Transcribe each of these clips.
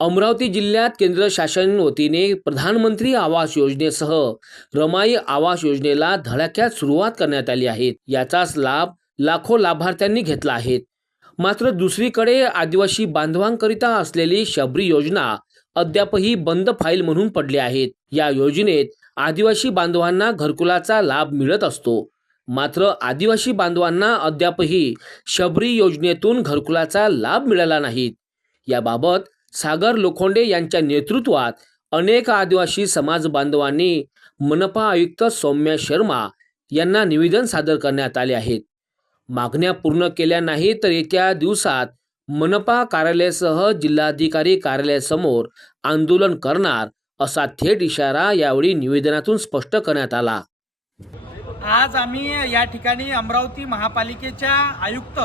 अमरावती जिल्ह्यात केंद्र शासन वतीने प्रधानमंत्री आवास योजनेसह रमाई आवास योजनेला धडाक्यात सुरुवात करण्यात आली आहे. याचाच लाभ लाखो लाभार्थ्यांनी घेतला आहे. मात्र दुसरीकडे आदिवासी बांधवांकरिता असलेली शबरी योजना अद्यापही बंद फाईल म्हणून पडली आहेत या योजनेत आदिवासी बांधवांना घरकुलाचा लाभ मिळत असतो. मात्र आदिवासी बांधवांना अद्यापही शबरी योजनेतून घरकुलाचा लाभ मिळाला नाही. याबाबत सागर लोखोंडे यांच्या नेतृत्वात अनेक आदिवासी समाज बांधवांनी मनपा आयुक्त सौम्या शर्मा यांना निवेदन सादर करण्यात आले आहेत. मागण्या पूर्ण केल्या नाही तर येत्या दिवसात मनपा कार्यालयासह जिल्हाधिकारी कार्यालयासमोर आंदोलन करणार असा थेट इशारा यावेळी निवेदनातून स्पष्ट करण्यात आला. आज आम्ही या ठिकाणी अमरावती महापालिकेच्या आयुक्त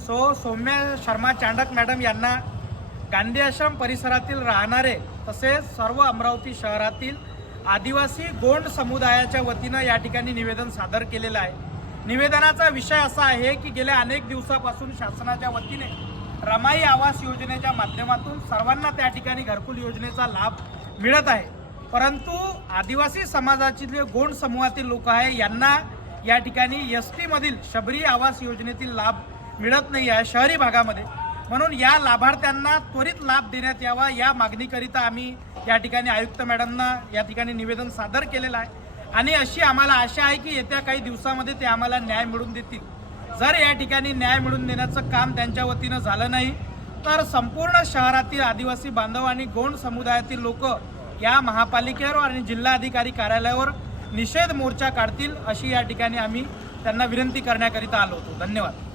सो सौम्या शर्मा चांडक मॅडम यांना गांधी आश्रम परिसरातील राहणारे तसेच सर्व अमरावती शहरातील आदिवासी गोंड समुदायाच्या वतीनं या ठिकाणी निवेदन सादर केलेलं आहे. निवेदनाचा विषय असा आहे की गेल्या अनेक दिवसापासून शासनाच्या वतीने रमाई आवास योजनेच्या माध्यमातून सर्वांना त्या ठिकाणी घरकुल योजनेचा लाभ मिळत आहे. परंतु आदिवासी समाजातील जे गोंड समूहातील लोक आहे यांना या ठिकाणी एस टीमधील शबरी आवास योजनेतील लाभ मिळत नाही आहे शहरी भागामध्ये. म्हणून या लाभार्थ्यांना त्वरित लाभ देण्यात यावा. या मागणीकरिता आम्ही या ठिकाणी आयुक्त मॅडमना या ठिकाणी निवेदन सादर केलेलं आहे. आणि अशी आम्हाला आशा आहे की येत्या काही दिवसामध्ये ते आम्हाला न्याय मिळवून देतील. जर या ठिकाणी न्याय मिळून देण्याचं काम त्यांच्या वतीनं झालं नाही तर संपूर्ण शहरातील आदिवासी बांधव आणि गोंड समुदायातील लोक या महापालिकेवर आणि जिल्हाधिकारी कार्यालयावर निषेध मोर्चा काढतील अशी या ठिकाणी आम्ही त्यांना विनंती करण्याकरिता आलो होतो. धन्यवाद.